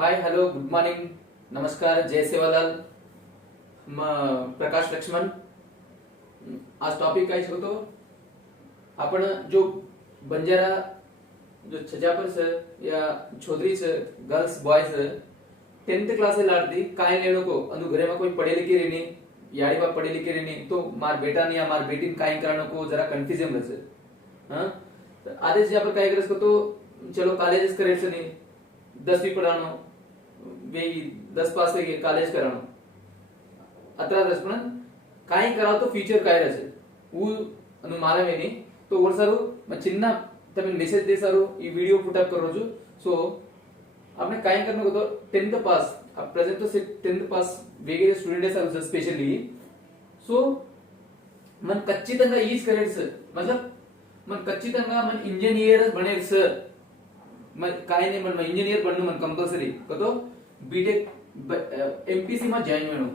Hi hello good morning नमस्कार जय सेवालाल प्रकाश लक्ष्मण. आज टॉपिक काय होतो आपण जो बंजारा जो छजापर सर या Chaudhary sir girls boys 10th class लाड़ती काय लेनो को अंदु घरे में कोई पढ़े लिखे रहनी याड़ी बा पढ़े लिखे रहनी तो मार बेटा नहीं या मार बेटी काय करने को जरा कंफ्यूजन रहसे. हां आदेश यहाँ पर काय करस को तो चलो कॉलेजेस करे से नहीं 10वी पढ़ानो वे 10 पास के कॉलेज करानो अतरा दस पण काय कराव तो फ्यूचर काय रहसे वो अनु मारा में नहीं तो और सारू मैं चिन्ना तब मैसेज दे सारू ये वीडियो पुट अप करो जो सो आपने काय करने को तो 10th पास अब प्रेजेंट तो से 10th पास वेगे स्टूडेंट है सारू स्पेशली सो मन कच्ची तंगा ईज करे सर मतलब मन कच्ची तंगा मन इंजीनियर बने सर मन काय नहीं मन इंजीनियर बननु मन कंपल्सरी कतो बीटेक एमपीसी में जॉइन वेणु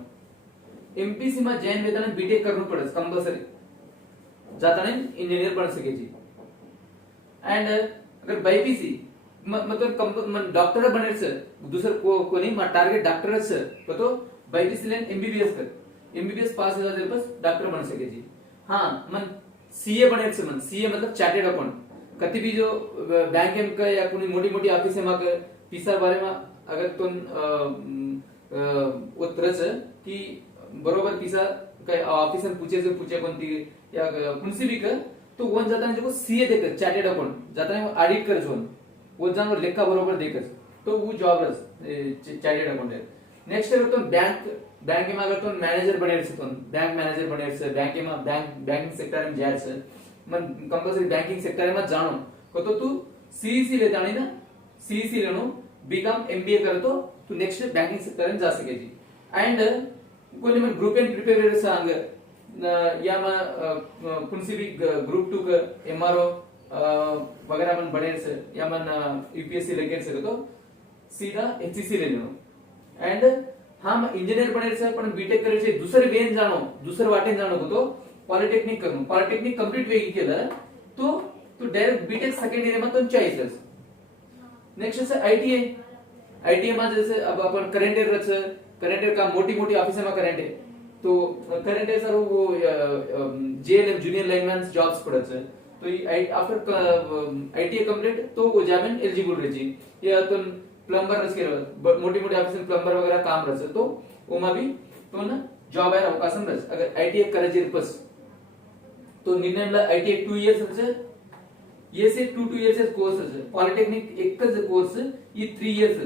एमपीसी में जॉइन वेताने बीटेक करनु पड़े कंपल्सरी जाताने इंजीनियर बन सके जी. एंड अगर बायपीसी मतलब मन डॉक्टर बने सर दूसर को नहीं मा टारगेट डॉक्टर सर कतो बायपीसी लेन एमबीबीएस कर एमबीबीएस पास हो जाए बस डॉक्टर बन सके जी. हां मन सीए बने सर मन सीए मतलब चार्टर्ड अकाउंट कति भी जो बैंक एम का या कोई मोटी मोटी ऑफिस में का पीसा बारे में अगर तुम उतरच की बरोबर पीसा काय ऑफिस में पूछे कोणती या कुणसी भी कर तो वन जाता है जो सीए देकर चार्टर्ड अकाउंट जाता है ऑडिट कर जोन वो जानवर लेखा बरोबर देकर तो वो जॉब रस चार्टर्ड अकाउंट है. नेक्स्ट अगर तुम बैंक में अगर तुम मैनेजर बने से तुम बैंक मैनेजर बने से बैंक में बैंकिंग सेक्टर में जाए से मन कंपल्सरी बैंकिंग सेक्टर में जानो को तो तू सीईसी लेता नहीं ना सीईसी लेनो बीकॉम एमबीए कर तो तू नेक्स्ट बैंकिंग सेक्टर में जा सके जी. एंड कोणी मन ग्रुप एंड प्रिपेयर सांग या म कुणसी भी ग्रुप 2 का एमआरओ वगैरह मन बने से या मन यूपीएससी लेके से तो सीधा एचसीसी ले लो. एंड हम इंजीनियर बने से पण बीटेक करे से दुसरे वेन जानो दुसरे वाटेन जानो को तो पॉलिटेक्निक करू पॉलिटेक्निक कंप्लीट वेगी केलं तो तू डायरेक्ट बीटेक सेकंड इयर में तो चॉइस. नेक्स्ट है आईटीआई में जैसे अब अपन करंट अफेयर का मोटी ऑफिस में करंट है तो करंट है सर वो जेएलएम जूनियर लाइनमैन जॉब्स पड़त है तो आफ्टर आईटीआई कंप्लीट तो वो जामिन एलिजिबल रह जी या तो प्लम्बर रस के मोटी ऑफिस में प्लम्बर वगैरह काम रस तो ओमा भी तो ना जॉब है अवकाश रस अगर आईटीआई करे जे बस तो निर्णयला आईटीआई 2 इयर्स रस ये से 2 इयर्स कोर्स है पॉलिटेक्निक एक कोर्स ये 3 इयर्स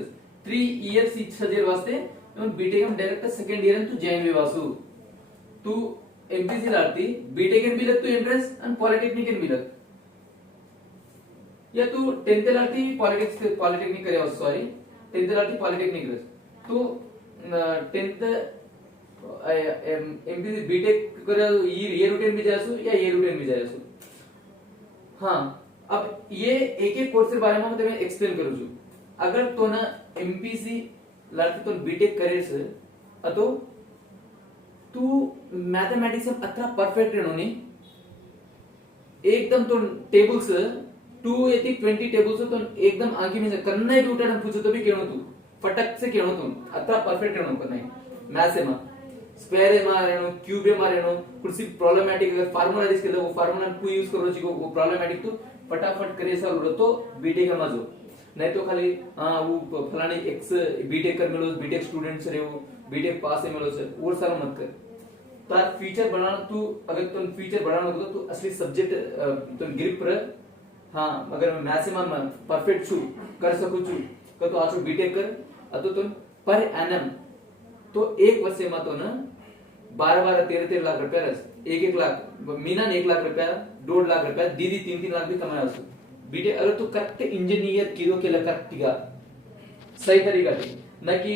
3 इयर्स ही सजेर वास्ते हम बीटेक में डायरेक्ट सेकंड ईयर तू जॉइन वे वासु तू एमपीसी लाती बीटेक में भी लग तू एंट्रेंस और पॉलिटेक्निक में भी लग या तू 10th लाती पॉलिटेक्निक करे वास सॉरी 10th लाती पॉलिटेक्निक रस तो 10th एमपीसी बीटेक करे ये रूटीन में जासु या ये रूटीन में जासु. हां अब ये एक कोर्स के बारे में मैं एक्सप्लेन करू छू. अगर तो ना एमपीसी लाती तो बीटेक करे से तो तू मैथमेटिक्स में अത്ര परफेक्ट रहनो नी एकदम तो टेबल्स 2 एथी 20 टेबल्स तो एकदम आंखी में कन्ने भी उठाना पूछो तो भी केणो तू फटक से केणो तू अത്ര परफेक्ट रहनो कन्ने मैथ्स में स्क्वायर में रहनो क्यूब में रहनो कुछ प्रॉब्लमेटिक अगर फार्मूला दिस के वो फार्मूला को यूज करो जी वो प्रॉब्लमेटिक तो फटाफट करे सर तो बीटेक में जो नहीं तो खाली वो फलाने एक्स बीटेक कर मिलो बीटेक स्टूडेंट्स रहे हो बीटेक पास है मिलो सर और सारा मत कर तार फ्यूचर बनाना तू अगर तुम फ्यूचर बनाना हो तो असली सब्जेक्ट तुम ग्रिप रह. हां अगर मैं मैथ्स में परफेक्ट छु कर सकू छु तो आज बीटेक कर तो तुम पर एनम तो एक वर्ष में तो ना 12-13 लाख रुपया रस 1 लाख महीना 1 लाख रुपया 2 लाख रुपया दीदी 3 लाख भी कमाया उसको बीटेक अगर तू करेक्ट इंजीनियर किरो केला करेक्टगा सही तरीका से ना कि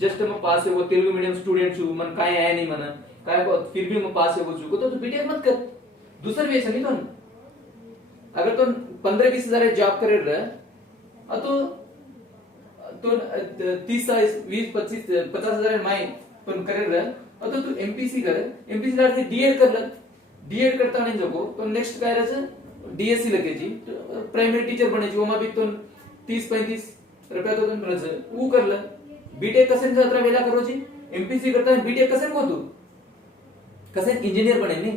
जस्ट मैं पास है वो तेलुगु मीडियम स्टूडेंट छु मन काय आया नहीं मन काय फिर भी मैं पास है वो छु तो बीटेक मत कर दूसरे वे से नहीं तो अगर तुम 15-20 हजार जॉब करे रह तो 30 20-25 50 हजार माई तुम करे रह तो तू एमपीसी कर एमपीसी लाते डीएड कर ल डीएड करता नहीं जको तो नेक्स्ट काय रहছে डीएससी लगे जी प्राइमरी टीचर बने जी ओमा भी तो 30-35 रुपया तो तुम वो कर ल बीटेक कसे जात्रा वेला करो जी एमपीसी करता है बीटेक कसे को तू कसे इंजिनियर बने नहीं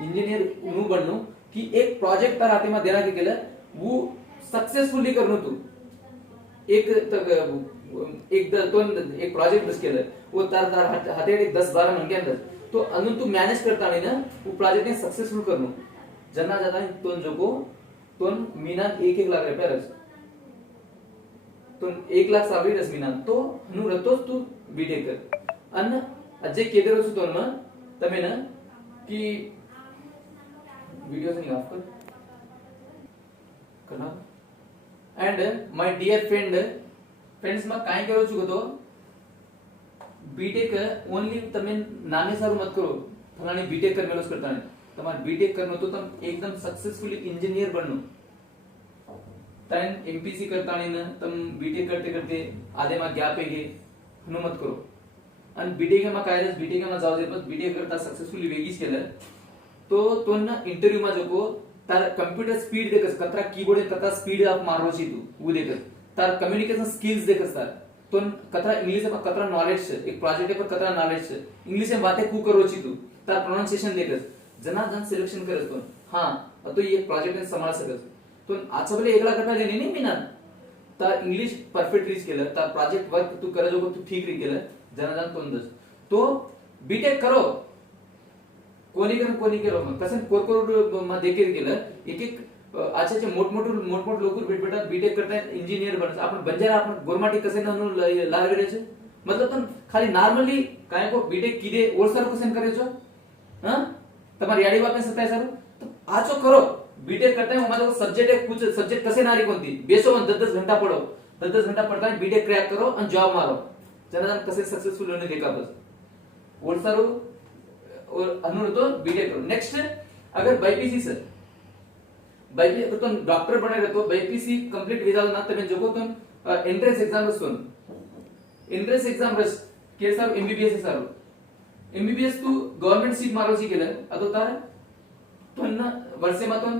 इंजिनियर नु बननो की एक प्रोजेक्ट तार हाते में देना के केलं वो सक्सेसफुली करणं तू एक प्रोजेक्ट बस केलं वो तार हाते एक 10-12 महिने अंदर तो अजून तू मॅनेज करता आणि ना वो प्रोजेक्ट ने सक्सेसफुल करणं जना जाता है तो जो तो मीना 1 लाख रुपया रस तो 1 लाख सैलरी रस मीना तो नु रतोस तू बीटेक कर अन अजय केदर असु तो न तमे न की वीडियोस नहीं ऑफ कर करना एंड माय डियर फ्रेंड्स में काय करो छु तो बीटेक ओनली तमे नामे सारू मत करो फलानी बीटेक कर मेलोस करता है તમારે बीटेक करनो तो तुम एकदम सक्सेसफुली इंजीनियर बननो तन एमपीसी करता नहीं ना तुम बीटेक करते करते आधे में गैप है नो मत करो आणि बीटेक में काय बीटेक में जाऊ दे पण बीटेक करता सक्सेसफुली वेगीच केलं तो ना इंटरव्यू में जो तार कंप्यूटर स्पीड देखस कतरा कीबोर्ड कतरा स्पीड आप मारो छी तू वो देखस तार कम्युनिकेशन स्किल्स देखस तार तो कतरा इंग्लिश में कतरा नॉलेज एक प्रोजेक्ट पर कतरा नॉलेज इंग्लिश में बातें कू करो छी तू तार प्रोनाउंसिएशन देखस जना जन सिलेक्शन करस तो हां तो ये प्रोजेक्ट ने संभाळ सकस तो आज भले 1 लाख रुपया देणे नाही मीना तार इंग्लिश परफेक्ट रीच केलं तार प्रोजेक्ट वर्क तू करजो तू ठीक री केलं जना जन तोंदस तो बीटेक करो कोणी केलं मग कसं कोरकोर मध्ये देखील केलं एक आजचे मोठ लोक भेटतात बीटेक करतात इंजिनियर बनतात आपण बंजारा आपण गोरमाटी कसे ननु लागले छे मतलब तुम खाली नॉर्मली काय को बीटेक किदे ओरसार कसे करेछो हां તમારી યાડી વાપે સતાય સારું તો આચો કરો बीटेक करता है हमारे को सब्जेक्ट है कुछ सब्जेक्ट कसे नारी कोणती बेसो 10 घंटा पढ़ो 10 घंटा पढ़ता है बीटेक क्रैक करो और जॉब मारो जना कसे सक्सेसफुल होने देखा बस ओरसारो और अनुरोध बीटेक करो नेक्स्ट अगर बाईपीसी सर बाईपीसी तो तुम डॉक्टर बने रहते हो बाईपीसी कंप्लीट विदाउट ना तमे जो तुम एंट्रेंस एग्जाम रस्तो एंट्रेंस एग्जाम रस के सर एमबीबीएस सर एमबीबीएस तू गवर्नमेंट सीट मारो सी केलं अतो तार तो ना वर्षे में तो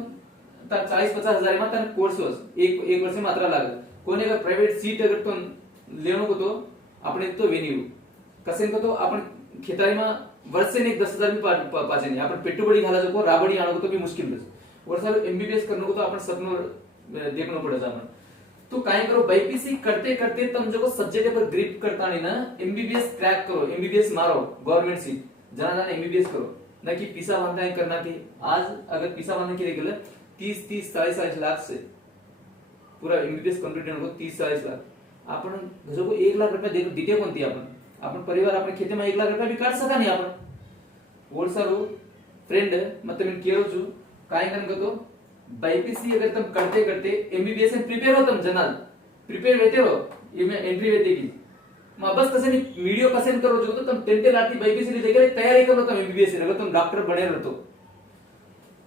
तार 40-50 हजार में तार कोर्स वस एक वर्ष मात्र लाग कोने का प्राइवेट सीट अगर तो लेनो को तो अपने तो वेन्यू कसे को तो आपण खेतारी में वर्षे ने 10,000 भी पाचे नहीं आपण पेट्रोबडी घाला जो राबडी आनो तो भी मुश्किल बस वर्षा एमबीबीएस करने को तो आपण सपनो देखनो पड़ेगा आपण तो काय करो बाईपीसी करते करते तुम जो सब्जेक्ट पर ग्रिप करता नहीं ना एमबीबीएस क्रैक करो एमबीबीएस मारो गवर्नमेंट सीट जना एमबीबीएस करो न कि पीसा बांधना करना कि आज अगर पीसा बांधने के लिए गलत 30-40 लाख से पूरा एमबीबीएस कंप्लीट होने को 30-40 लाख आपण जो को 1 लाख रुपया दीटे कोणती आपण परिवार आपण खेते में 1 लाख रुपया भी काढ सका नहीं आपण और सारो फ्रेंड मतलब मैं केरो छु काय करन को बाईपीसी अगर तुम करते करते एमबीबीएस में प्रिपेयर हो तुम जना प्रिपेयर रहते हो ये में एंट्री रहते की बस कसे नहीं वीडियो कसे करो जो तो तुम 10 लाख बाईपीसी लेके तैयारी करो तुम एमबीबीएस अगर तुम डॉक्टर बने रहतो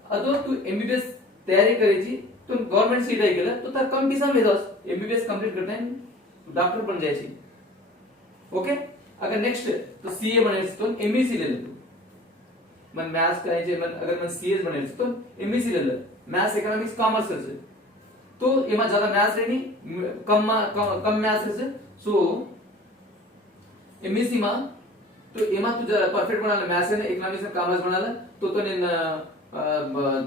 अतो तू एमबीबीएस तैयारी करायची तुम गवर्नमेंट सीट आहे केलं तो तर कम पैसा में जास एमबीबीएस कंप्लीट करते हैं डॉक्टर बन जायची ओके अगर नेक्स्ट तो सीए बनायचं तो एमएससी ले ले मन मैथ्स करायचे मन अगर मन सीएस बनायचं तो एमएससी ले ले मैथ्स इकोनॉमिक्स कॉमर्स करছে तो एमा ज्यादा मैथ्स रहनी कम मैथ्स रहছে सो एमएससी में तो एमा तू जरा परफेक्ट बनाला मैथ्स ने इकोनॉमिक्स ने कॉमर्स बनाला तो ने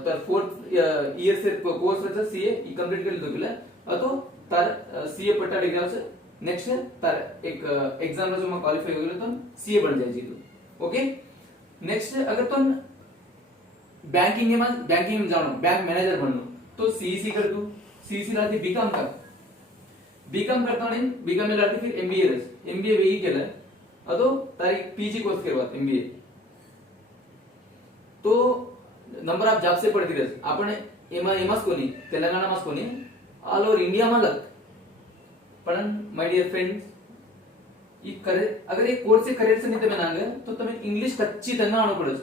तर 4th ईयर से कोर्स रहছে सीए ई कंप्लीट कर लो केला तो तर सीए पट्टा डिग्री से नेक्स्ट तर एक एग्जाम जो में क्वालिफाई हो गेलो तो सीए बन जायची तू ओके नेक्स्ट अगर तुम बैंकिंग में जानो बैंक मैनेजर बननो तो सीईसी कर तू सीईसी लाती बीकॉम कर बीकॉम करता नहीं बीकॉम में लाती फिर एमबीए रस एमबीए वेही केलं अतो तारी पीजी कोर्स करवा एमबीए तो नंबर ऑफ जॉब से पडती रस आपण एमास कोनी तेलंगाना मास कोनी ऑल ओवर इंडिया में लग पण माय डियर फ्रेंड्स ये करे अगर एक कोर्स से करियर से नहीं तमे नांगे तो तमे इंग्लिश कच्ची तंगा आनो पड़स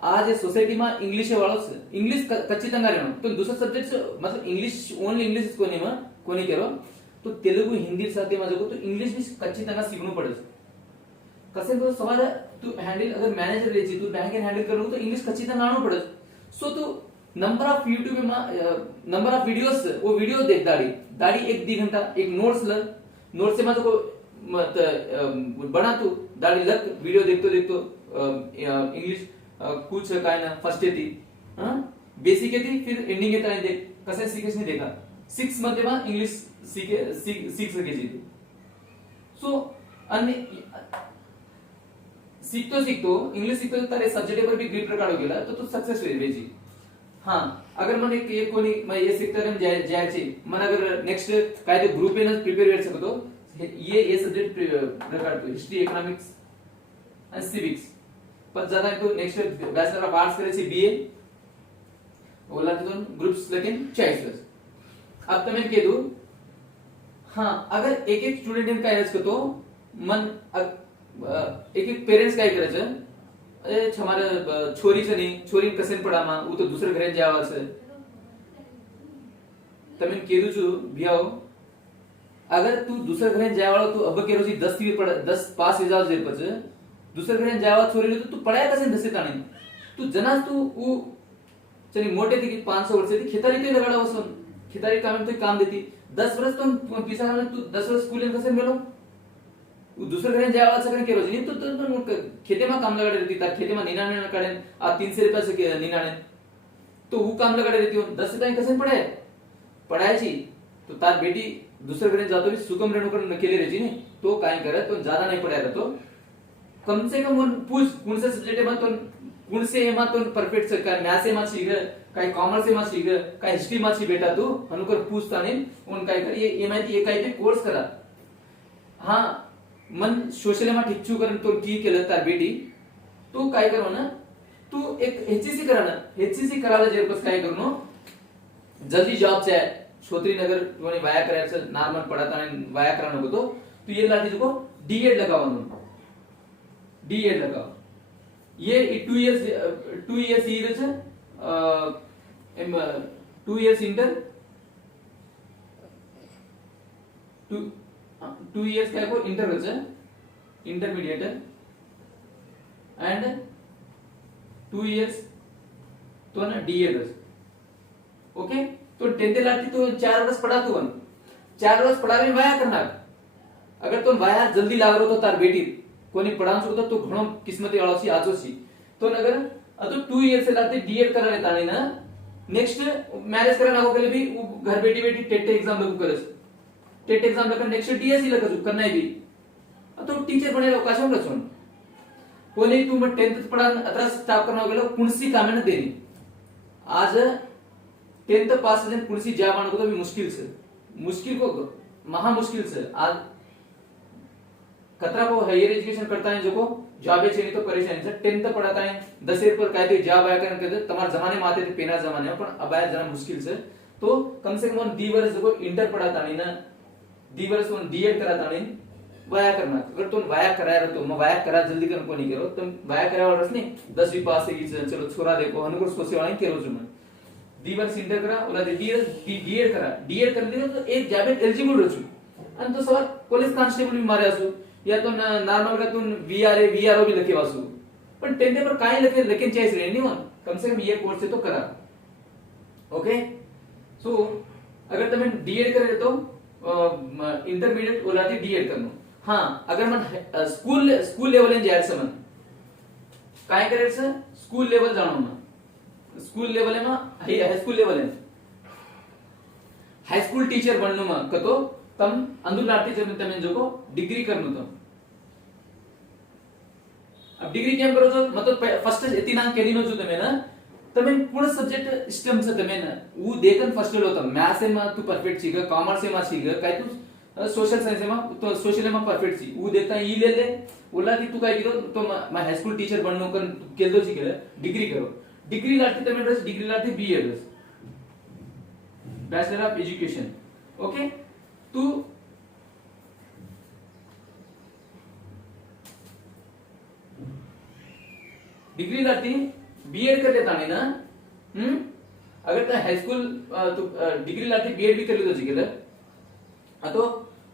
आज सोसाइटी में इंग्लिश वालों इंग्लिश कच्ची तंगा रहनो तो दूसरा सब्जेक्ट मतलब इंग्लिश ओनली इंग्लिश कोनी करो तो तेलुगु हिंदी साथे में जो तो इंग्लिश भी कच्ची तंगा सीखनो पड़स कसे तो सवाल तू हैंडल अगर मैनेजर रेची तू बैंक हैंडल करो तो इंग्लिश कच्ची तंगा आनो पड़स सो तू नंबर ऑफ यूट्यूब में नंबर ऑफ वीडियोस वो वीडियो देख दाड़ी दाड़ी 1-2 घंटा एक नोट्स ल नोट्स से मत को बना तू दाड़ी लग वीडियो देखतो देखतो इंग्लिश कुछ काय ना फर्स्ट येते बेसिक येते फिर एंडिंग येता नाही देख कसं शिकेस नाही देखा 6 मध्ये मग इंग्लिश सीख सकेची तू सो अन्य सीखतो इंग्लिश सीखतो तारे सब्जेक्ट पर भी ग्रिप काढू गेला तो तू सक्सेस होईल बेची हाँ अगर मन एक कोणी मैं ये सीखता रहे जायचे मन अगर नेक्स्ट काय तो ग्रुप आहे ना प्रिपेअर कर सकतो ये सब्जेक्ट प्रकार तो हिस्ट्री इकोनॉमिक्स एंड सिविक्स पर ज्यादा तो नेक्स्ट बैचलर ऑफ आर्ट्स करे बीए बोला तो ग्रुप्स लेकिन चॉइसलेस अब तमें के दो हाँ अगर एक एक स्टुडंट काय करतो मन एक एक पेरेंट्स काय करायचं अरे हमारे छोरी से नहीं छोरी कसे पडामा वो तो दूसरे घरे जावा से तमें केदू छु बियाओ अगर तू दूसरे घरे जावा तो अब के रोजी 10 भी पढ़ 10 पास हो जाओ जेर पछ दूसरे घरे जावा छोरी तो तू पढ़ाया कसे दसे ताणे तू जनास तू वो चली मोटे थी 500 वर्ष थी खितारी ते लगाड़ा वसन खितारी काम तो काम देती 10 वर्ष तो पिसा तू 10 वर्ष स्कूल कसे गेलो दूसरे घरे जावा सगळं के रोज नहीं तो खेते में काम लगा रहती तार खेते में निनाने काढे आ 300 रुपये से निनाने तो वो काम लगा रहती हो 10 रुपये कसे पढ़ायची तो तार बेटी दूसरे घरे जातो भी सुगम रेणुकर केले रहती नहीं तो काय करत तो ज्यादा नहीं पढ़ाया तो कम से कम वन पूछ कौन से सब्जेक्ट में तो कौन से एमा तो परफेक्ट से काय मैथ्स में सीख काय कॉमर्स में सीख काय हिस्ट्री में सीख बेटा तू अनुकर पूछता नहीं उन काय कर ये माहिती ये काय ते कोर्स करा हाँ मन सोशल में ठिच्चू करून तो की केलं तार बेटी तू काय करू ना तू एक एचसीसी करा ना एचसीसी करायला जे बस काय करू नो जल्दी जॉब से छोत्री नगर कोणी वाया करायचं नॉर्मल पढ़ाता आणि वाया करा नको तो तू ये लाती तुको डीएड लगावनो डीएड लगाओ ये 2 years years 2 years inter 2 years काय को इंटर होचं इंटरमीडिएट एंड 2 years तो ना डीएड ओके तो 10th लाती तो 4 वर्ष पढ़ा तू 4 वर्ष पढ़ावे वाया करणार अगर तो वाया जल्दी लागरो तो तार बेटी कोणी पढ़ान सुद्धा तो घणो किस्मती वाळोसी आजोसी तो नगर तो 2 years से लाते डीएड करा लेता नाही ना नेक्स्ट मैरिज करा नको केले भी घर बेटी बेटी टेट एग्जाम लगू करस टेट एग्जाम लगा नेक्स्ट डीएससी लगा करना है भी तो टीचर बने लोग काशम रचून कोणी तू मग 10th पढ़ा अतरा स्टाफ करना गेलो कुणसी कामे न देनी आज 10th पास से कुणसी जॉब आने को तो भी मुश्किल को महा मुश्किल से आज कतरा को हायर एजुकेशन करता है जो को जॉब है चाहिए तो परेशानी से 10th पढ़ाता है 10 ईयर पर कहते जॉब आया करने तुम्हारे जमाने में आते थे पेना जमाने में पर अब आया जरा मुश्किल से तो कम से कम 2 वर्ष जो इंटर पढ़ाता नहीं ना 2 वर्ष तो डीएड कराता नहीं वाया करना अगर तुम वाया कराया तो मैं वाया करा जल्दी कर को नहीं करो तुम वाया करा वाला नहीं 10वीं पास से चलो छोरा देखो अनुकुल सोचे वाला नहीं करो तुम 2 वर्ष इंटर करा ओला डीएड करा डीएड कर दिया तो एक जॉब एलिजिबल रचू आणि तो सर पुलिस कांस्टेबल भी मारे असू या तो नॉर्मल का तुम वीआरओ भी लखे वासू पण 10th पर काय लखे लेकिन चॉइस रहे नहीं कम से कम ये कोर्स से तो करा ओके सो अगर तुम डीएड करे तो इंटरमीडिएट ओलाती डीएड करनो हाँ अगर मन स्कूल लेवल में जायचं मन काय करायचं स्कूल लेवल जाणो मग स्कूल लेवल में हाई स्कूल लेवल में हाई स्कूल टीचर बननो मग कतो तम अंदुलाती जब तमें जो को डिग्री करनो तो अब डिग्री केम करो तो मतलब फर्स्ट एतिना केली नो जो तमें ना तमें पूर्ण सब्जेक्ट सिस्टम से तमें ना वो देखन फर्स्ट लो तो मैथ्स में तू परफेक्ट सीख कॉमर्स में सीख काय तू सोशल साइंस में तो सोशल में परफेक्ट सी वो देखता ई ले बोला कि तू काय किरो तो मैं हाई स्कूल टीचर बननो कर केलो शिकले डिग्री करो डिग्री लाती तमें रस डिग्री लाती बीए रस बैचलर ऑफ एजुकेशन ओके तू डिग्री लाती बीएड कर लेता नहीं ना अगर तो हाई स्कूल तो डिग्री लाती बीएड भी कर ली तो शिकेल तो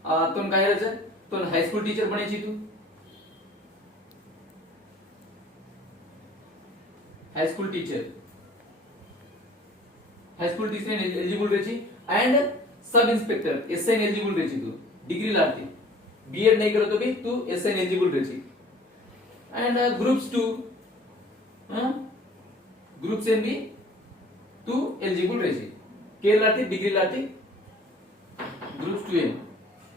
तुम काय करायचं तो हाई स्कूल टीचर बनायची तू high school teacher high school teacher eligible रहेची and sub inspector SN eligible रहेची तू डिग्री लाती बीएड नहीं करो तो भी तू एसएन एलिजिबल रहेची एंड ग्रुप्स 2 ग्रुप्स एन भी तू एलिजिबल रहेची के लाती डिग्री लाती ग्रुप्स 2 एन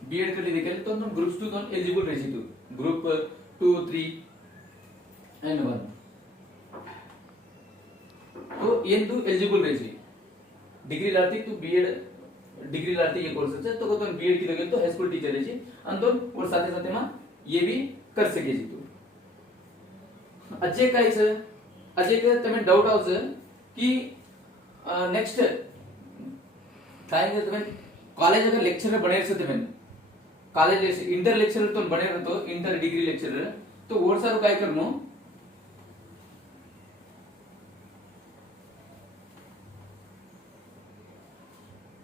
बीएड कर ली तो ग्रुप्स 2 तो एलिजिबल रहेची तू ग्रुप 2 3 एंड 1 तो एन तू एलिजिबल रहेची डिग्री लाती तू बीएड डिग्री लाती ये कोर्स है तो बीएड की लगे तो हाई स्कूल टीचर है અને તો और સાથે સાથે માં ये भी कर सके છે તું અજય કઈ છે અજય કે તમે ડાઉટ આવશે कि नेक्स्ट કાઈ કે તમે कॉलेज अगर लेक्चरर बने रहते તમે कॉलेज इंटर लेक्चरर तो बने रहतो इंटर डिग्री लेक्चरर तो और सारू काय करनो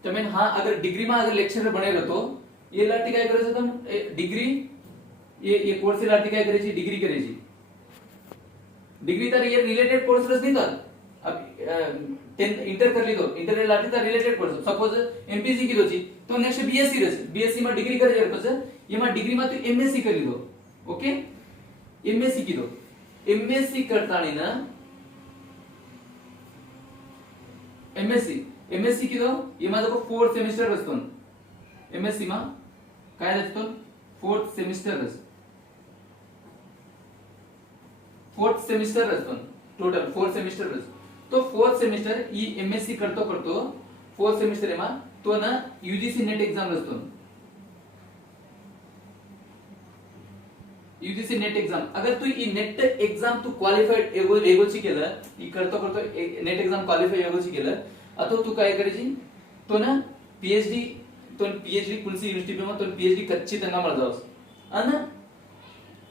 તમે હા अगर डिग्री में अगर लेक्चरर बने रहतो ये लाटी काय करे છે તમ डिग्री ये कोर्स से लाटी काय करे છે डिग्री करे છે डिग्री तार ये रिलेटेड कोर्स रस नहीं था अब 10 इंटर कर ली दो इंटर लाटी तार रिलेटेड कोर्स सपोज एमपीसी की दो छी तो नेक्स्ट बीएससी रस बीएससी में डिग्री करे जर पछ ये में डिग्री में तो एमएससी कर ली दो ओके एमएससी की दो एमएससी करतानी ना एमएससी एमएससी की दो ये माझा को 4th सेमेस्टर असतो एमएससी में काय असतो 4th सेमेस्टर रस 4th सेमेस्टर असतो टोटल 4 सेमेस्टर रस तो 4th सेमेस्टर ई एमएससी करतो 4th सेमेस्टर में तो ना यूजीसी नेट एग्जाम असतो यूजीसी नेट एग्जाम अगर तू ई नेट एग्जाम तू क्वालिफाइड एगोची केलं ई करतो नेट एग्जाम क्वालिफाई एगोची केलं अतो तू काय करायची तो ना पीएचडी कुणसी युनिव्हर्सिटी में तो पीएचडी कच्ची तंगा मळ जावस अन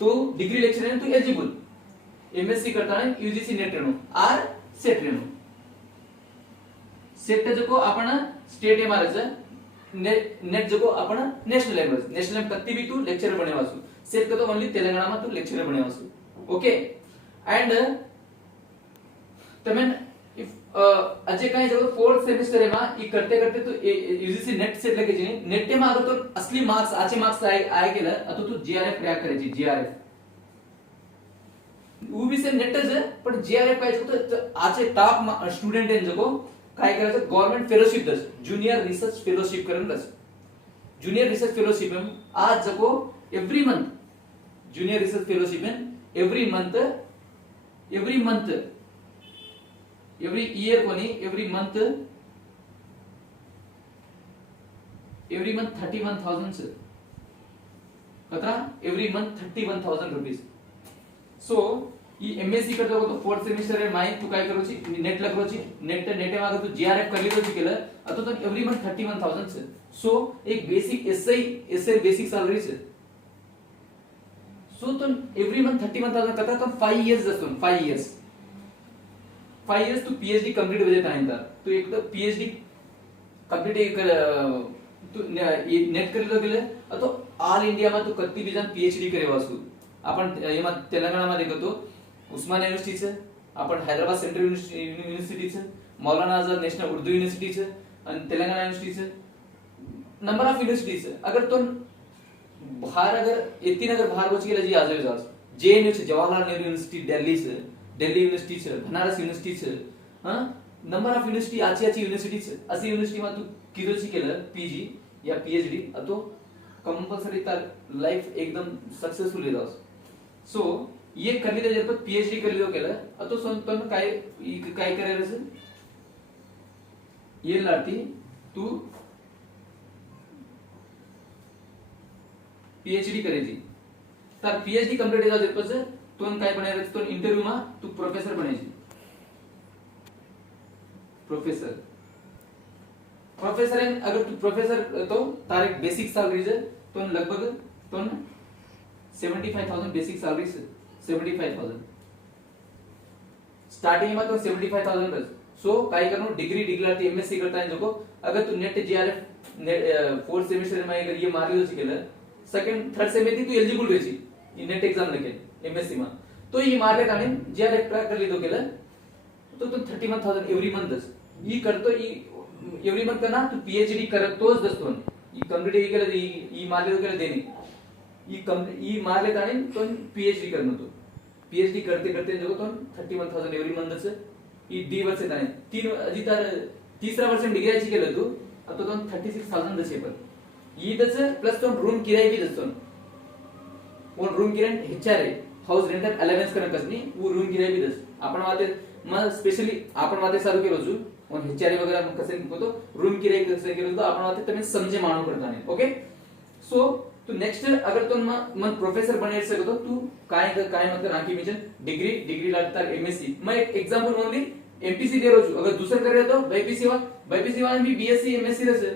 तो डिग्री लेक्चर है तू एलिजिबल एमएससी करता है यूजीसी नेट रेनो आर सेट रेनो सेट जको आपण स्टेट ए मारायचं नेट जको आपण नेशनल लेवल कत्ती भी तू लेक्चरर बने वासु सेट का तो ओनली तेलंगाना में तू लेक्चरर बने वासु ओके एंड तमेन इफ अजय काय जको 4th सेमेस्टर में ई करते करते तू यूजीसी नेट सेट लगे जी नेट में अगर तो असली मार्क्स आचे मार्क्स आए केलं अतो तू जीआरएफ क्रॅक करायची जीआरएफ वो भी से नेटच है पण जीआरएफ काय तो आचे टॉप स्टूडेंट है जको काय करायचं गवर्नमेंट फेलोशिप दस जूनियर रिसर्च फेलोशिप करून दस जूनियर रिसर्च फेलोशिप में आज जको every month junior research fellowship में एवरी मंथ एवरी ईयर कोनी एवरी मंथ 31,000 कतरा एवरी मंथ 31,000 रुपीस सो ई एमएससी करतो तो 4th सेमेस्टर रे माई तू काय करूची नेट लगरोची नेट में अगर तू जीआरएफ कर लीधो छी केलं अतो तो एवरी मंथ 31,000 છે सो एक बेसिक एसआई बेसिक सैलरी છે सो तो एवरी मंथ 31,000 करता तो 5 इयर्स असतो 5 इयर्स तू पीएचडी कंप्लीट हो जाता है तो एक तो पीएचडी कंप्लीट कर तू नेट कर लो गेले तो ऑल इंडिया में तू कत्ती भी जान पीएचडी करे वासू आपण एमा तेलंगाणा मध्ये देखतो उस्मानिया युनिव्हर्सिटी छे आपण हैदराबाद सेंट्रल युनिव्हर्सिटी छे मौलाना आझाद नेशनल उर्दू युनिव्हर्सिटी छे आणि तेलंगाना युनिव्हर्सिटी छे नंबर ऑफ युनिव्हर्सिटी छे अगर तो बाहर अगर इतनी अगर बाहर पहुंच गेला जी आजो जास जेएनयू छे जवाहरलाल नेहरू यूनिवर्सिटी दिल्ली छे दिल्ली यूनिवर्सिटी छे बनारस यूनिवर्सिटी छे हां number of university Aachi university छे असी यूनिवर्सिटी में तू किदो छी केलं पीजी या पीएचडी अतो कंपल्सरी तार लाइफ एकदम सक्सेसफुल जास सो ये कर लीधो जर पीएचडी कर लीधो केलं अतो सोन काय करायचं असेल ये लाटी तू पीएचडी करायची तर पीएचडी कंप्लीट झालं जर तो काय बनायचं तो इंटरव्यू में तू प्रोफेसर बनायची प्रोफेसर है अगर तू प्रोफेसर तो तार एक बेसिक सैलरी है तो लगभग तो 75,000 बेसिक सैलरी है 75,000 स्टार्टिंग में तो 75,000 है सो काय करनो डिग्री डिग्री एमएससी करता है जो अगर तू नेट जीआरएफ 4th सेमेस्टर में अगर ये मार लो केलं सेकंड थर्ड सेम में तू एलिजिबल रहची ये नेट एग्जाम लेके एमएससी में तो ये मारले काने जीआरएफ क्रॅक कर लीधो केलं तो 31,000 एवरी मंथ ई करतो ई एवढी मत करना तू पीएचडी करतोच दसतो ई कंप्लीट ही केलं ई मारले केलं देणे ई मारले आणि तो पीएचडी करनो तो पीएचडी करते करते जो तो 31,000 एवरी मंथच ई डी वर्ष आहे तीन अजी तर तिसरा वर्ष डिग्री आची केलं तू आता तो 36,000 दसे पण ई दस प्लस तो रूम किराया भी दसतो वो रूम किराया हेचार आहे हाउस रेंटल अलाउन्स करन कसनी वो रूम किराया भी दस आपण वाते म स्पेशली आपण वाते चालू केलो छु और हेचार वगैरह कसे तो रूम किराया कसे केलो तो आपण वाते तुम्ही समजे मानू करता नाही ओके सो तो नेक्स्ट अगर तुम मन प्रोफेसर बने सकतो तू काय मतलब आंकी मिशन डिग्री लगता एमएससी मैं एक एग्जांपल ओनली एमपीसी दे रहो अगर दूसरा कर रहे तो बीपीसी वाला भी बीएससी एमएससी रहसे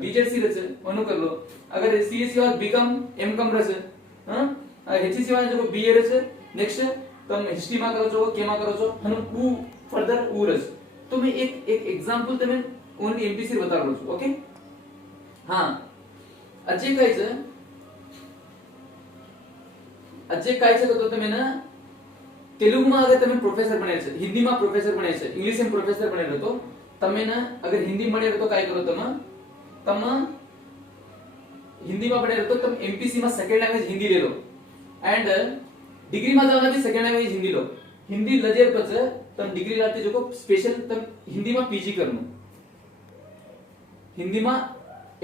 बीजेडसी रहसे अनु कर लो अगर सीएससी वाला बीकॉम एमकॉम रहसे हां एचएससी वाला जो बीए रहसे नेक्स्ट तुम हिस्ट्री में करो छो केमा करो छो हनु उ फर्दर उ रहस तो मैं एक एग्जांपल तमे ओनली एमपीसी बता रहो छो ओके हां अजय काय છે તો તમે ના તેલુગુમાં અગર તમે પ્રોફેસર બને છે હિન્દીમાં પ્રોફેસર બને છે ઇંગ્લિશમાં પ્રોફેસર બને તો તમે ના અગર હિન્દી બને તો काय કરો તમે હિન્દીમાં બને તો તમે એમપીસી માં સેકન્ડ લેંગ્વેજ हिंदी ले लो एंड डिग्री માં जाना भी सेकंड लैंग्वेज हिंदी लो हिंदी लजेर પછી તમે ડિગ્રી લાતે જો સ્પેશિયલ તમે हिंदी માં पीजी करनो हिंदी માં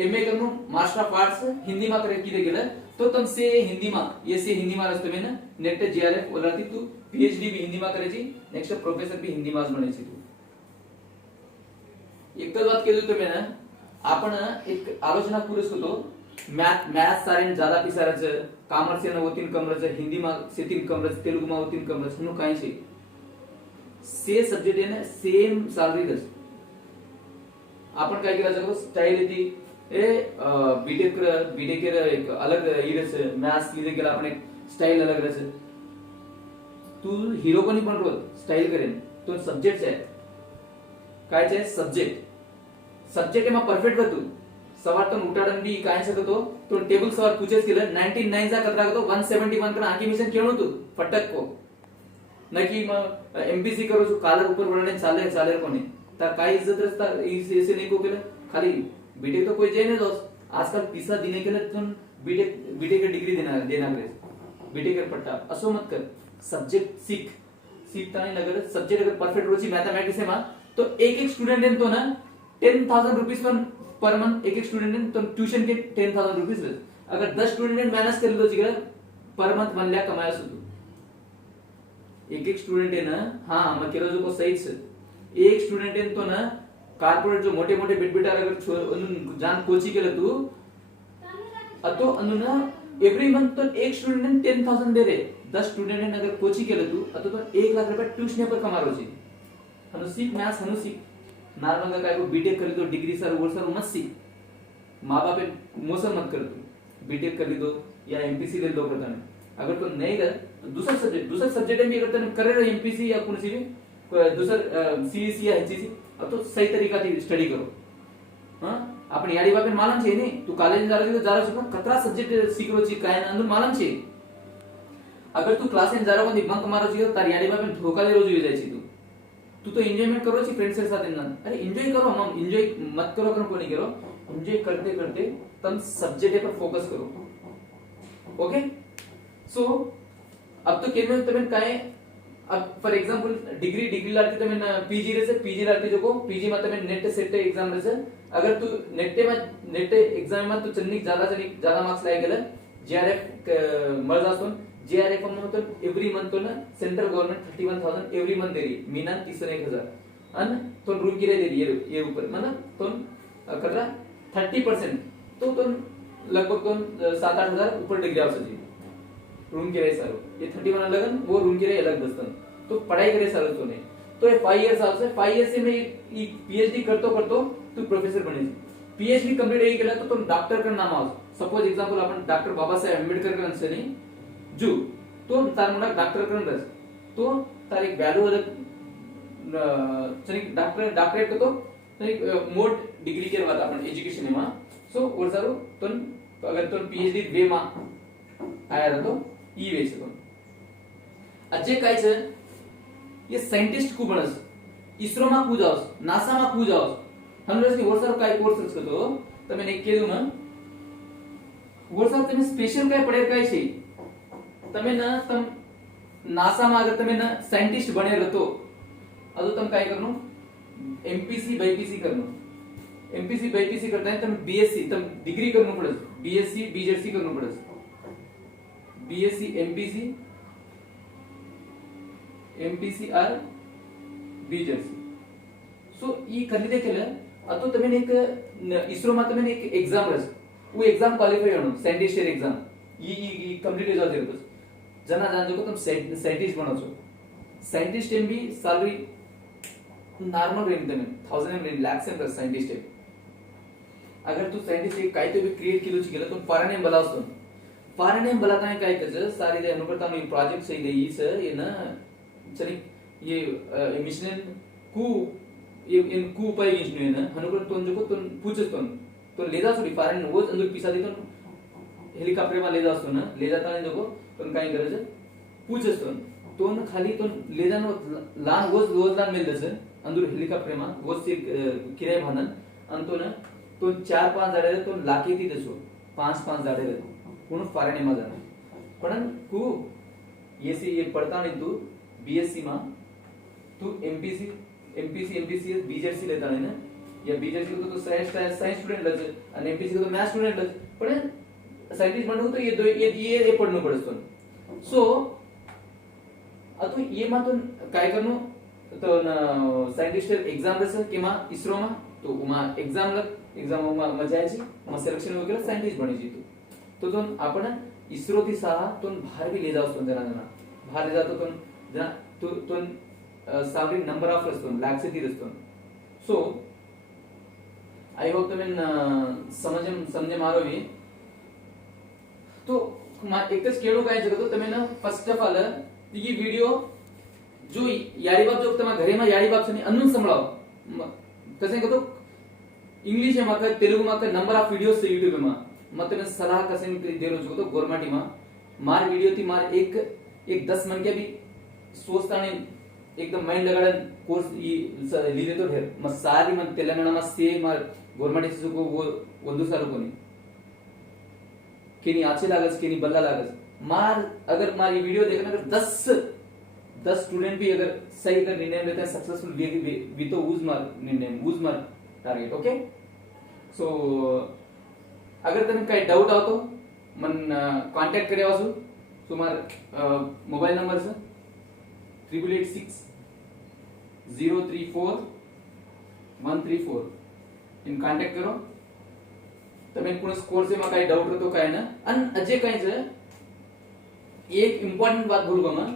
एमए करनो मास्टर ऑफ आर्ट्स हिंदी में करे किदे गेलं तो तुम से हिंदी में ये से हिंदी में रस्तो में ना नेट जीआरएफ ओलाती तू पीएचडी भी हिंदी में करायची नेक्स्ट प्रोफेसर भी हिंदी में बनायची तू एकच बात केली तुम्ही ना आपण एक आलोचना करूच होतो मैथ सारे ज्यादा पिसारच कॉमर्स ने होतीन कमरच हिंदी में सेतीन कमरच तेलुगु में होतीन कमरच नु काय छे से सब्जेक्ट है ना सेम सैलरी दस आपण काय करायचं स्टाइल येती ए बीटेक के एक अलग इरेस मैथ्स लीधे गेला आपण एक स्टाइल अलग रहसे तू हीरो कोणी पण रोज स्टाइल करेन तो सब्जेक्ट आहे काय છે सब्जेक्ट માં परफेक्ट होतो सवार तो उठाडन बी काय शकतो तो टेबल सवार पूछेच केलं 99 चा कतरा होतो 171 कडे आकी मिशन केणो तू फटक को नकी मग एमपीसी करू छु कालर ऊपर बढ़ने चाले कोणी तर काय इज्जत रस्ता ऐसे नहीं को केलं खाली बीटेक तो कोई जाए नहीं दोस्त आजकल पिसा देने के लिए तुम बीटेक की डिग्री देना करे बीटेक का पट्टा असो मत कर सब्जेक्ट सीखता नहीं अगर सब्जेक्ट अगर परफेक्ट रोची मैथमेटिक्स में तो एक स्टूडेंट है तो ना 10,000 रुपीस पर मंथ एक स्टूडेंट है तो ट्यूशन के 10,000 रुपीस अगर 10 स्टूडेंट मैनेज कर लो जिगर पर मंथ 1 लाख कमाया सुधू एक स्टूडेंट है ना हाँ मैं कह रहा हूँ सही से एक स्टूडेंट है तो ना कार्पोरेट जो मोटे मोटे बिटबिटार अगर जान कोची केलं तू अतो अनुना एवरी मंथ तो एक स्टूडेंट 10,000 दे रे 10 स्टूडेंट ने अगर कोची केलं तू अतो तो 1 लाख रुपए ट्यूशन पर कमा रो छी हनु सीख मैथ्स हनु सीख नॉर्मल का काय को बीटेक कर ली तो डिग्री सर वो सर मत सीख माँ बाप मोसन मत कर तू बीटेक कर ली तो या एमपीसी ले लो करता नहीं अगर तो नहीं कर तो दूसरा सब्जेक्ट में अगर तने करे एमपीसी या कोनसी भी दूसरा सीईसी या एचईसी अब तो सही तरीका थी स्टडी करो हां आपण याडी बाबे मालूम छे ने तू कॉलेज में जा रहा कतरा सब्जेक्ट सीखरो छी काय ना अंदर मालूम छे अगर तू क्लास में जा रहा कोनी बंक मारो छी तार याडी बाबे धोखा दे रोज जाय छी तू तो एंजॉयमेंट करो छी फ्रेंड्स के साथ ना अरे एंजॉय करो हम एंजॉय मत करो करो कोनी करो एंजॉय करते करते तुम सब्जेक्ट पर फोकस करो ओके सो अब तो केमे तमे काय अब फॉर एग्जांपल डिग्री लाती तो मैं पीजी लाती जो को पीजी में तमे नेट सेट एग्जाम रहसे अगर तू नेट एग्जाम में तू ज्यादा मार्क्स लाए गेला जीआरएफ मळ जासून जीआरएफ में तो एवरी मंथ तो ना सेंट्रल गवर्नमेंट 31,000 एवरी मंथ दे रही मीना 31,000 अन तो रूम किराया दे रही है ये ऊपर मतलब तो कतरा 30% तो लगभग तो 7-8 हजार ऊपर डिग्री आवश्यक रूम किराया सारो ये 31 अलग वो रूम किराया अलग बसतन तो पढ़ाई करे सारो तो नहीं तो ये 5 इयर्स आवश्यक 5 इयर्स से मैं पीएचडी करतो तू प्रोफेसर बने पीएचडी कंप्लीट हे केला तो तुम डॉक्टर का नाम आव सपोज एग्जांपल आपण डॉक्टर बाबासाहेब आंबेडकर का अंशनी जू तो तार मुला डॉक्टर करन रस तो तार एक वैल्यू अलग चनी डॉक्टरेट तो तरी मोड डिग्री के बाद आपण एजुकेशन में सो और सारो तो अगर तो पीएचडी वे में आया तो ई वे છે अजय काय છે ये साइंटिस्ट को बनस इसरो में कू जाओ, नासा में कू जाओ, हंड्रेड की वर्षार काय कोर्स करतो તમે ને કીધું ને वर्षार તમે સ્પેશિયલ काय પડે काय છે તમે ના તમ નાસા માં અગર તમે ના સાયન્ટિસ્ટ બને રહેતો अदो तुम काय करनो एमपीसी बायपीसी करनो, एमपीसी बायपीसी करता है तुम बीएससी तुम डिग्री करनो पड़े, बीएससी बीजेडसी करनो पड़े, बीएससी एमपीसी एमपीसी आर बीजेडसी सो ई करली दे केले अतो तमें एक इसरो में तमें एक एग्जाम रस वो एग्जाम क्वालिफाई होनो साइंटिस्ट एग्जाम ई कंप्लीट हो जाते हो जना जान जो तुम साइंटिस्ट बनो छो साइंटिस्ट एम भी सैलरी नॉर्मल रेंज में 1000 रेंज लाख से साइंटिस्ट है अगर तू साइंटिस्ट एक काय तो भी क्रिएट किलो ची गेला तो फॉरेन नेम बलावतो फॉरेन नेम बलाता है काय कज सारी दे अनुकरता नो प्रोजेक्ट सही दे ई सर ये ना चली ये मिशन कू ये इन कू पाई इंजन ना अनुकर तो जो तो पूछतो तो ले जा सोडी फॉरेन वो अंदर पिसा दे तो हेलिकॉप्टर में ले जातो ना ले जाता है देखो तो काय करायचं पूछतो तो खाली तो ले जानो लान वो लान मिल दे अंदर हेलिकॉप्टर में वो से किराए भानन अंतो ना तो 4-5 जाडे तो लाखी थी दसो 5-5 जाडे कोण फॉरेन में जाना पण कू ये से ये पढ़ता नहीं तू बीएससी में तू एमपीसी बीजेडसी लेता है ना या बीजेडसी को तो साइंस स्टूडेंट लज और एमपीसी को तो मैथ्स स्टूडेंट लज पण साइंटिस्ट बनू तो ये दो ये पढ़नो पड़तो सो अतो ये मा तो काय करनो तो साइंटिस्ट एग्जाम रस किमा इसरो में तो उमा एग्जाम में मजा आयची मग सिलेक्शन वगैरे साइंटिस्ट बनी तो आपण इसरो थी सहा तो बाहर भी ले जाओ जना बाहर ले जातो तो जना तो सैलरी नंबर ऑफ रस्तो लाख से थी रस्तो सो आई होप तुम्हें समझे मारो भी तो एकच केळू काय जगतो तुम्हें ना फर्स्ट ऑफ ऑल ये वीडियो जो यारी बाप जो तमा घरे में यारी बाप से अन्नून संभळाव कसे कहतो इंग्लिश में माका तेलुगु में नंबर ऑफ वीडियोस से यूट्यूब में मत में सलाह कसे दे रो जो तो गवर्नमेंट में मार वीडियो थी मार एक 10 मन के भी सोचता नहीं एकदम माइंड लगाडन कोर्स लीधे तो ढेर मग सारी मन तेलंगाना में से मार गवर्नमेंट से को वो वंदु सारो कोनी केनी आचे लागस केनी बल्ला लागस मार अगर मारी वीडियो देखना अगर 10 स्टूडेंट भी अगर सही अगर निर्णय लेते हैं सक्सेसफुल भी तो ऊज मार टारगेट ओके सो अगर तुम्हें काही डाउट आवतो मन कांटेक्ट करे वासु तुम्हार मोबाइल नंबर से 8886 034 134 इन कांटेक्ट करो તમે કોણ કોર્સ માં કાઈ ડાઉટ હતો કાઈ ના અને અજે કાઈ છે એક ઇમ્પોર્ટન્ટ વાત બોલવા માં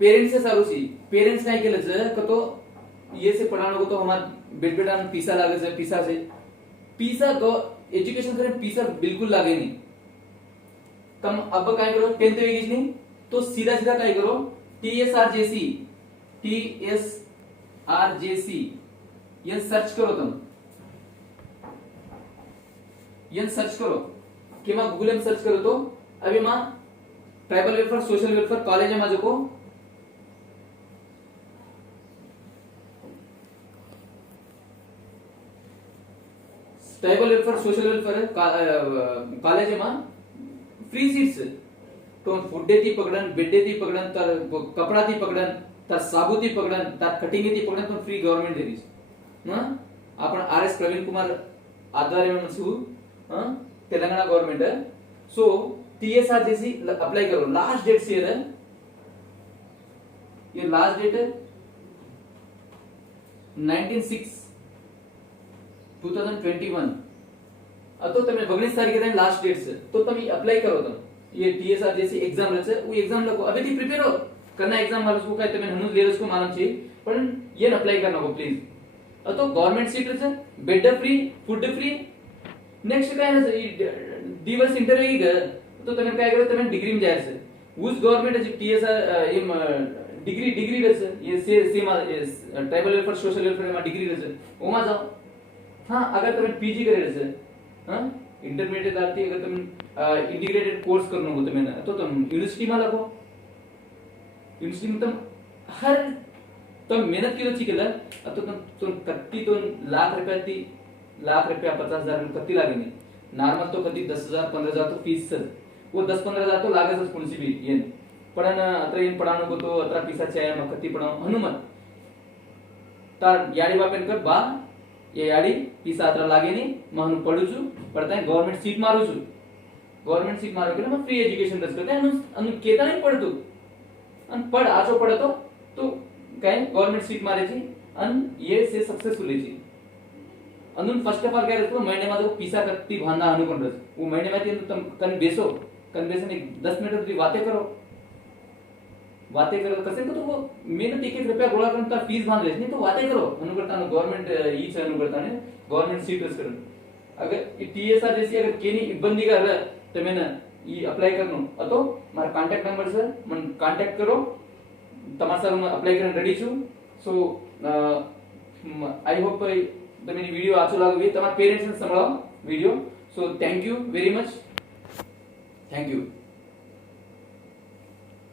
पेरेंट्स से सारू सी पेरेंट्स काय केलं छ क तो ये से पढ़ानो को तो हमार बेट-बेटान पीसा लागे छ पीसा को एजुकेशन करे पीसा बिल्कुल लागे नहीं तम अब काय करो 10th वेगीज नहीं तो सीधा काय करो TSRJC ये सर्च करो तुम ये सर्च करो कि मां गूगल में सर्च करो तो अभी मां tribal welfare social welfare college में जो को tribal welfare social welfare college में फ्री सीट्स तो फूड थी पकड़न बेड थी पकड़न तार कपड़ा थी पकड़न तार साबु थी पकड़न तार कटिंग थी पकड़न तो फ्री गवर्नमेंट देरीस हां आपण आरएस प्रवीण कुमार आध्वर्य में छु हां तेलंगाना गवर्नमेंट सो टीएसआरजेसी अप्लाई करो लास्ट डेट से है ये लास्ट डेट है 19/6/2021 तो तमे 19 तारीख के लास्ट डेट से तो तमे अप्लाई करो तुम ये टीएसआरजेसी एग्जाम रहছে वो एग्जाम लगो अभी थी प्रिपेयर हो करना एग्जाम वालों को काय तमे हनु ले उसको मालूम छे पण ये अप्लाई करना को प्लीज तो गवर्नमेंट सीट रहছে bed free food free next काय है दिवस इंटरव्यू की तो तमे काय करो तमे डिग्री में जायचं उस गवर्नमेंट जे टीएसआर एम डिग्री रहছে ये same tribal welfare social welfare में डिग्री रहছে ओमा जाओ हां अगर तमे पीजी करे रहছে हां इंटरमीडिएट आती अगर तुम इंटीग्रेटेड कोर्स करनो हो तमे तो तुम यूनिवर्सिटी में लगो यूनिवर्सिटी में तुम हर तो मेहनत किलो ची केलं तो तो कत्ती तो लाख रुपया 50,000 कत्ती लागे नहीं नॉर्मल तो कत्ती 10,000 15,000 तो फीस वो 10-15,000 तो लागे कौन सी भी ये पण अत्र ಏನ್ ಪಡಾನು ಗೊತ್ತು ಅತ್ರ ಪಿಸಾ ಚಾಯ ಮಕತ್ತಿ ಪಡಾನು ಹನುಮತ್ तार याडी बापेन कर बा ये याडी पिसा अत्र लागे नहीं मैं पढ़ू छु पढ़ता है गवर्नमेंट सीट मारू छु गवर्नमेंट सीट मारो के मैं फ्री एजुकेशन दस करते हैं अनु केता नहीं पढ़तो अन पढ़ आजो पढ़तो तो काय गवर्नमेंट सीट मारे छी अन ये से सक्सेसफुल छी अनु फर्स्ट ऑफ ऑल काय रहतो महीने में तो पिसा कत्ती भांदा अनु कोण वो महीने में तुम कन बेसो में 10 मिनट की बातें करो कसे तो वो मेहनत एक रुपया गोळा करून तर फीस बांधले नाही तो बातें करो अनुकरता गवर्नमेंट ईच अनुकरता ने गवर्नमेंट सीट रस करो अगर टीएसआर जैसी अगर केनी इब्बंदी कर तो मैंने ई अप्लाई करनो अतो मारा कांटेक्ट नंबर से मन कांटेक्ट करो તમારા સર હું અપ્લાય કરીને રેડી છું સો આઈ હોપ તમને વિડિયો આછો લાગે તમારા પેરેન્ટ્સ ને સંભળાવો video so thank you very much thank you